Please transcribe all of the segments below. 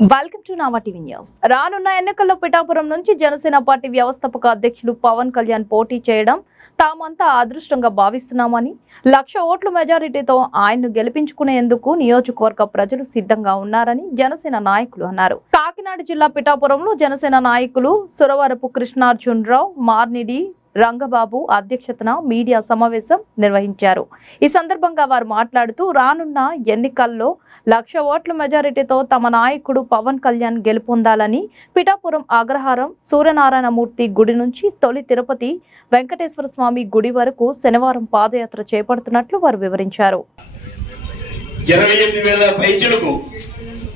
Welcome to Nava TV news. రానున్న ఎన్నికల్లో పిఠాపురం నుంచి జనసేన పార్టీ వ్యవస్థాపక అధ్యక్షులు పవన్ కళ్యాణ్ పోటీ చేయడం తామంతా అదృష్టంగా భావిస్తున్నామని లక్ష ఓట్ల మెజారిటీతో ఆయన్ను గెలిపించుకునేందుకు నియోజకవర్గ ప్రజలు సిద్ధంగా ఉన్నారని జనసేన నాయకులు అన్నారు. కాకినాడ జిల్లా పిఠాపురంలో జనసేన నాయకులు సురవరపు కృష్ణార్జునరావు మార్నిడి రంగబాబు అధ్యక్షతన మీడియా సమావేశం నిర్వహించారు. ఈ సందర్భంగా వారు మాట్లాడుతూ రానున్న ఎన్నికల్లో లక్ష ఓట్ల మెజారిటీతో తమ నాయకుడు పవన్ కళ్యాణ్ గెలుపొందాలని పిఠాపురం అగ్రహారం సూర్యనారాయణమూర్తి గుడి నుంచి తొలి తిరుపతి వెంకటేశ్వర స్వామి గుడి వరకు శనివారం పాదయాత్ర చేపడుతున్నట్లు వారు వివరించారు. ఇరవై ఎనిమిది వేల పైచులకు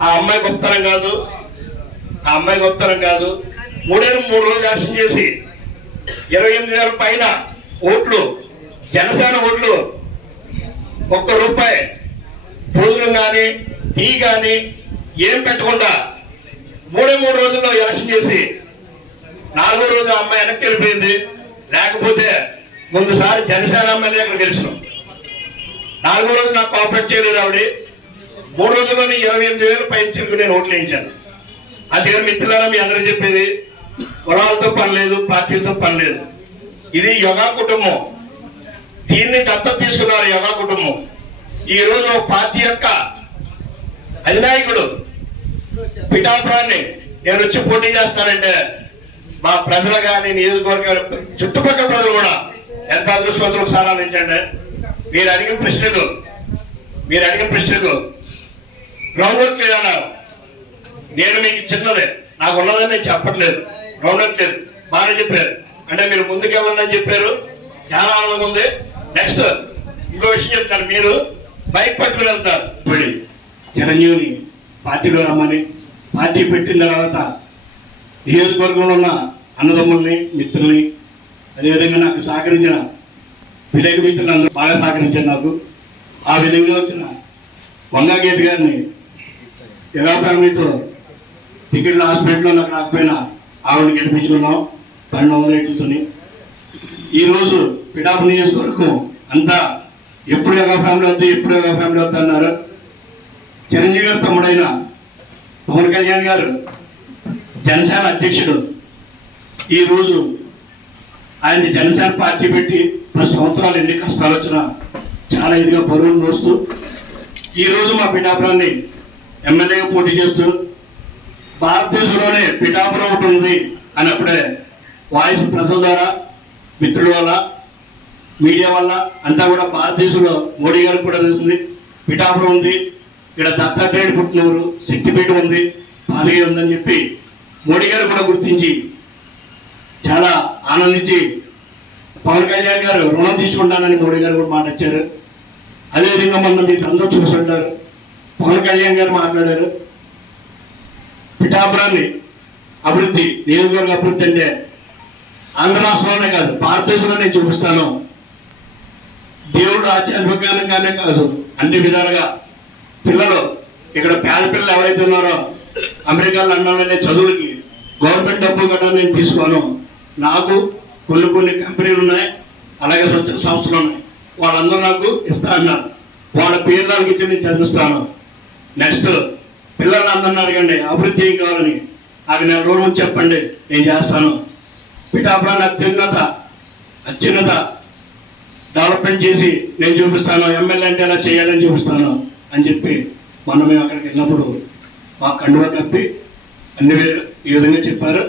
ఆ అమ్మాయి గొప్పతనం కాదు ఆ అమ్మాయి గొప్పతనం కాదు. మూడే మూడు రోజులు యాక్షన్ చేసి ఇరవై ఎనిమిది వేల పైన ఓట్లు జనసేన ఓట్లు ఒక్క రూపాయి భోజనం కానీ టీ కానీ ఏం పెట్టకుండా మూడే మూడు రోజుల్లో ఎలక్షన్ చేసి నాలుగో రోజు ఆ అమ్మాయి వెనక్కి వెళ్ళిపోయింది. లేకపోతే ముందుసారి జనసేన అమ్మాయిని అక్కడ గెలిచినాం. నాలుగో రోజు నాకు కోఆపరేట్ చేయలేదు ఆవిడ. మూడు రోజుల్లోనే ఇరవై ఎనిమిది వేలు పైన చిరుకు నేను ఓట్లు వేయించాను. అదే మిత్రులారా మీ అందరూ చెప్పేది కులాలతో పని లేదు పార్టీలతో పని లేదు. ఇది యోగా కుటుంబం. దీన్ని దత్తత తీసుకున్నారు యోగా కుటుంబం. ఈ రోజు పార్టీ యొక్క అధినాయకుడు పిఠాపురాన్ని నేను వచ్చి పోటీ చేస్తానంటే మా ప్రజలు కానీ నియోజకవర్గాలు చుట్టుపక్కల ప్రజలు కూడా ఎంత అదృష్టవంతులకు సార్ మీరు అడిగిన ప్రశ్నకు మీరు అడిగిన ప్రశ్నకు గ్రౌండ్ వర్క్ లేదన్నారు. నేను మీకు చిన్నదే నాకు ఉన్నదని నేను చెప్పట్లేదు. గ్రౌండ్ లేదు బాగానే చెప్పారు. అంటే మీరు ముందుకు అని చెప్పారు? చాలా ఆనందంగా ఉంది. నెక్స్ట్ ఇంకో విషయం చెప్తారు మీరు బైక్ పట్టుకుని వెళ్తారు. పడి చిరంజీవిని పార్టీలో రమ్మని పార్టీ పెట్టిన తర్వాత నియోజకవర్గంలో ఉన్న అన్నదమ్ముల్ని మిత్రుల్ని అదేవిధంగా నాకు సహకరించిన విలేక మిత్రులందరూ బాగా సహకరించారు నాకు. ఆ విధంగా వచ్చిన వంగాగేట్ గారిని ఎలా ఫ్యామిలీతో టికెట్ హాస్పిటల్లో నాకు రాకపోయినా ఆవిడని గెలిపించుకున్నాం పన్నెండు వందల ఎట్లతోని ఈరోజు పిఠాపు నియోజకవర్గం అంతా ఎప్పుడు యోగా ఫ్యామిలీ వద్దు ఎప్పుడు ఎలా ఫ్యామిలీ వద్దు అన్నారు. చిరంజీవి గారు తమ్ముడైన పవన్ కళ్యాణ్ గారు జనసేన అధ్యక్షుడు. ఈరోజు ఆయన జనసేన పార్టీ పెట్టి పది సంవత్సరాలు ఎన్ని కష్టాలు వచ్చినా చాలా ఇదిగా బరువులు మోస్తూ ఈరోజు మా పిఠాపురాన్ని ఎమ్మెల్యేగా పోటీ చేస్తూ భారతదేశంలోనే పిఠాపురం ఒకటి ఉంది అన్నప్పుడే వాయిస్ ప్రజల ద్వారా మిత్రుల వల్ల మీడియా వల్ల అంతా కూడా భారతదేశంలో మోడీ గారికి కూడా తెలిసింది పిఠాపురం ఉంది ఇక్కడ దత్తాత్రేయుడు పుట్టినూరు శక్తిపీఠం ఉంది పాలగే ఉందని చెప్పి మోడీ గారు కూడా గుర్తించి చాలా ఆనందించి పవన్ కళ్యాణ్ గారు రుణం తీసుకుంటానని మోడీ గారు కూడా మాట ఇచ్చారు. అదేవిధంగా మొన్న మీకు అందరూ చూసుంటారు పవన్ కళ్యాణ్ గారు మాట్లాడారు. పిఠాపురాన్ని అభివృద్ధి నియోజకవర్గ అభివృద్ధి అంటే ఆంధ్ర రాష్ట్రంలోనే కాదు భారతదేశంలో నేను చూపిస్తాను. దేవుడు ఆధ్యాత్మికంగానే కాదు అన్ని విధాలుగా పిల్లలు ఇక్కడ పేద పిల్లలు ఎవరైతే ఉన్నారో అమెరికా లండన్లోనే చదువులకి గవర్నమెంట్ డబ్బు గట్రా నేను తీసుకోను. నాకు కొన్ని కొన్ని కంపెనీలు ఉన్నాయి అలాగే స్వచ్ఛ సంస్థలు ఉన్నాయి. వాళ్ళందరూ నాకు ఇస్తా అన్నారు. వాళ్ళ పేర్లకు ఇచ్చి నేను చదివిస్తాను. నెక్స్ట్ పిల్లలు అందరిని అడగండి అభివృద్ధి ఏం కావాలని నాకు నెల రోజుల చెప్పండి నేను చేస్తాను. పిఠాపురాన్ని అత్యున్నత అత్యున్నత డెవలప్మెంట్ చేసి నేను చూపిస్తాను ఎమ్మెల్యే అంటే ఎలా చేయాలని చూపిస్తాను అని చెప్పి మొన్న మేము అక్కడికి వెళ్ళినప్పుడు మా కండువ కప్పి అన్ని ఈ విధంగా చెప్పారు.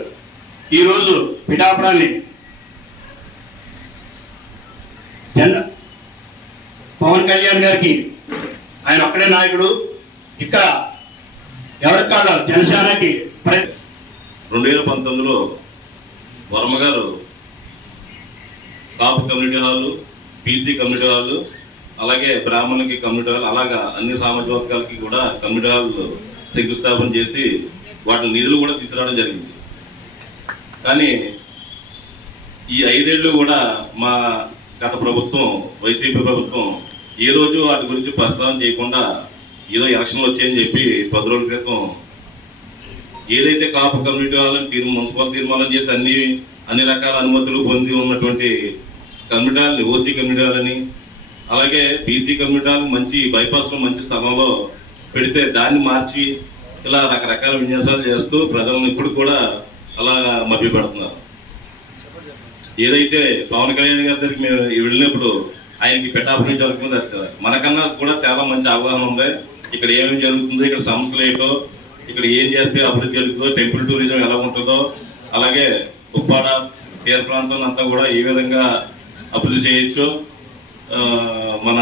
ఈరోజు పిఠాపురాన్ని జన పవన్ కళ్యాణ్ గారికి ఆయన ఒక్కడే నాయకుడు. ఇక్కడ ఎవరికి కాదు జనసేనకి. రెండు వేల పంతొమ్మిదిలో వర్మ గారు కాపు community hall BC community hall అలాగే బ్రాహ్మణులకి కమ్యూనిటీ హాల్ అలాగా అన్ని సామాజిక వర్గాలకి కూడా కమ్యూనిటీ హాల్ శంకుస్థాపన చేసి వాటి నిధులు కూడా తీసుకురావడం జరిగింది. కానీ ఈ ఐదేళ్ళు కూడా మా గత ప్రభుత్వం వైసీపీ ప్రభుత్వం ఏ రోజు వాటి గురించి ప్రస్తావన చేయకుండా ఏదో ఎలక్షన్లు వచ్చాయని చెప్పి పది రోజుల క్రితం ఏదైతే కాపు కమ్యూనిటీ వాళ్ళని తీర్మ మున్సిపల్ తీర్మానం చేసి అన్ని అన్ని రకాల అనుమతులు పొంది ఉన్నటువంటి కమ్యూనిటీ వాళ్ళని ఓసీ కమ్యూనిటీ వాళ్ళని అలాగే బీసీ కమ్యూనిటీ వాళ్ళని మంచి బైపాస్లో మంచి స్థలంలో పెడితే దాన్ని మార్చి ఇలా రకరకాల విన్యాసాలు చేస్తూ ప్రజలను ఇప్పుడు కూడా అలా మభ్యపెడుతున్నారు. ఏదైతే పవన్ కళ్యాణ్ గారి దగ్గరికి మేము వెళ్ళినప్పుడు ఆయనకి పెట్టాపని నుంచి వరకు మనకన్నా కూడా చాలా మంచి అవగాహన ఉంది. ఇక్కడ ఏమేమి జరుగుతుందో ఇక్కడ సమస్యలు ఏంటో ఇక్కడ ఏం చేస్తే అభివృద్ధి జరుగుతుందో టెంపుల్ టూరిజం ఎలా ఉంటుందో అలాగే ఉప్పాడ తీర ప్రాంతం అంతా కూడా ఏ విధంగా అభివృద్ధి చేయొచ్చు మన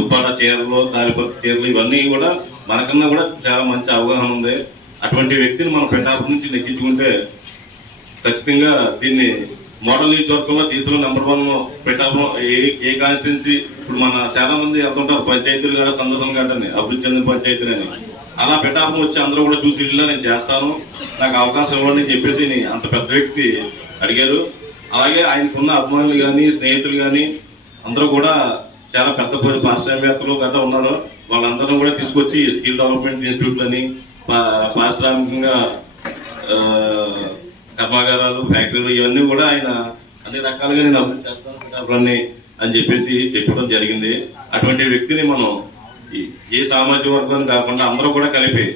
ఉప్పాడ చీరలు తాలిపత్రి చీరలు ఇవన్నీ కూడా మనకన్నా కూడా చాలా మంచి అవగాహన ఉంది. అటువంటి వ్యక్తిని మనం పెట్టాపు నుంచి నెక్కించుకుంటే ఖచ్చితంగా దీన్ని మోడల్ నియోజకవర్గంలో తీసుకున్న నెంబర్ వన్ పెట్టాము. ఏ ఏ కాన్స్టిట్యున్సీ ఇప్పుడు మన చాలా మంది వెళ్తుంటారు పంచాయతీలు కాదు సందర్శనం కాదని అభివృద్ధి చెందిన పంచాయతీలు అని. అలా పెట్టాపం వచ్చి అందరూ కూడా చూసి ఇళ్ళ నేను చేస్తాను నాకు అవకాశం ఇవ్వండి అని చెప్పేసి అంత పెద్ద వ్యక్తి అడిగారు. అలాగే ఆయనకున్న అభిమానులు కానీ స్నేహితులు కానీ అందరూ కూడా చాలా పెద్ద పెద్ద పారిశ్రామికవేత్తలు గట్రా ఉన్నారు. వాళ్ళందరూ కూడా తీసుకొచ్చి స్కిల్ డెవలప్మెంట్ ఇన్స్టిట్యూట్ అని పా- పారిశ్రామికంగా కర్మాగారాలు ఫ్యాక్టరీలు ఇవన్నీ కూడా ఆయన అన్ని రకాలుగా నేను అభివృద్ధి చేస్తాను పిఠాపురాన్ని అని చెప్పేసి చెప్పడం జరిగింది. అటువంటి వ్యక్తిని మనం ఏ సామాజిక వర్గం కాకుండా అందరూ కూడా కలిపి